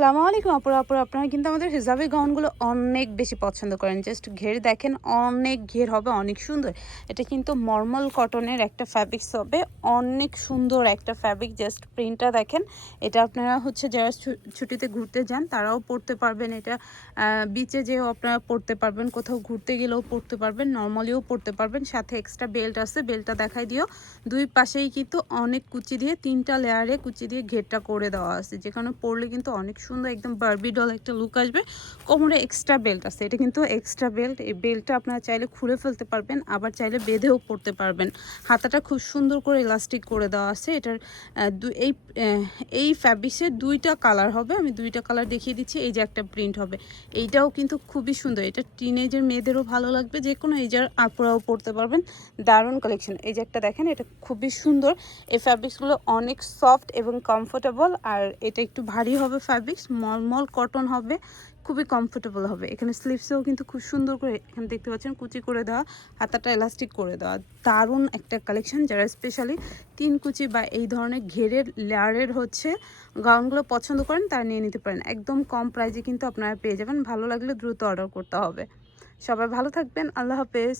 আসসালামু আলাইকুম আপুরা আপুরা আপনারা কিন্তু আমাদের হিজাবি গাউনগুলো অনেক বেশি পছন্দ করেন। জাস্ট ঘের দেখেন, অনেক ঘের হবে, অনেক সুন্দর। এটা কিন্তু মর্মাল কটনের একটা ফ্যাব্রিক্স হবে, অনেক সুন্দর একটা ফ্যাব্রিক জাস্ট প্রিন্টটা দেখেন, এটা আপনারা হচ্ছে যারা ছুটিতে ঘুরতে যান, তারাও পড়তে পারবেন এটা। বিচে যেও আপনারা পড়তে পারবেন, কোথাও ঘুরতে গেলেও পড়তে পারবেন নর্মালিও পড়তে পারবেন। সাথে এক্সট্রা বেল্ট আছে বেল্টটা দেখাই দিও। দুই পাশেই কিন্তু অনেক কুচি দিয়ে, তিনটা লেয়ারে কুচি দিয়ে ঘেরটা করে দেওয়া আছে। যেখানে পড়লে কিন্তু অনেক সুন্দর একদম বার্বি ডল একটা লুক আসবে। কোমরে এক্সট্রা বেল্ট আছে। এটা কিন্তু এক্সট্রা বেল্ট এই বেল্টটা আপনারা চাইলে খুলে ফেলতে পারবেন, আবার চাইলে বেঁধেও পড়তে পারবেন। হাতাটা খুব সুন্দর করে ইলাস্টিক করে দেওয়া আছে। এটার এই এই ফ্যাব্রিক্সের দুইটা কালার হবে। আমি দুইটা কালার দেখিয়ে দিচ্ছি। এই যে একটা প্রিন্ট হবে। এইটাও কিন্তু খুবই সুন্দর। এটা টিনেজের মেয়েদেরও ভালো লাগবে। যে কোনো এজার আপুরাও পড়তে পারবেন। দারুণ কালেকশন এই যে একটা দেখেন, এটা খুবই সুন্দর। এই ফ্যাব্রিক্সগুলো অনেক সফট এবং কমফোর্টেবল আর এটা একটু ভারী হবে ফ্যাব্রিক্স মলমল কটন হবে, খুবই কমফোর্টেবল হবে। এখানে স্লিভসেও কিন্তু খুব সুন্দর করে এখানে দেখতে পাচ্ছেন, কুচি করে দেওয়া, হাতাটা এলাস্টিক করে দেওয়া। দারুণ একটা কালেকশন যারা স্পেশালি তিন কুচি বা এই ধরনের ঘেরের লেয়ারের হচ্ছে গাউনগুলো পছন্দ করেন, তারা নিয়ে নিতে পারেন। একদম কম প্রাইজে কিন্তু আপনারা পেয়ে যাবেন। ভালো লাগলে দ্রুত অর্ডার করতে হবে। সবাই ভালো থাকবেন। আল্লাহ হাফেজ।